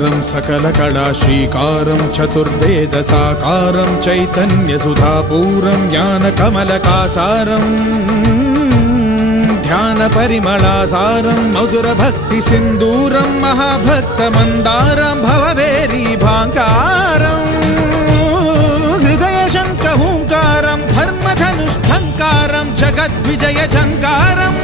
ओङ्कारं सकलकला श्रीकारं चतुर्वेदसाकारं चैतन्यसुधापूरं ज्ञानकमलकासारं ध्यानपरिमलासारं मधुरभक्तिसिन्दूरं महाभक्तमन्दारं भवभेरीभाङ्कारं हृदयशङ्खहूङ्कारं धर्मधनुष्ठङ्कारं जगद्विजयझङ्कारं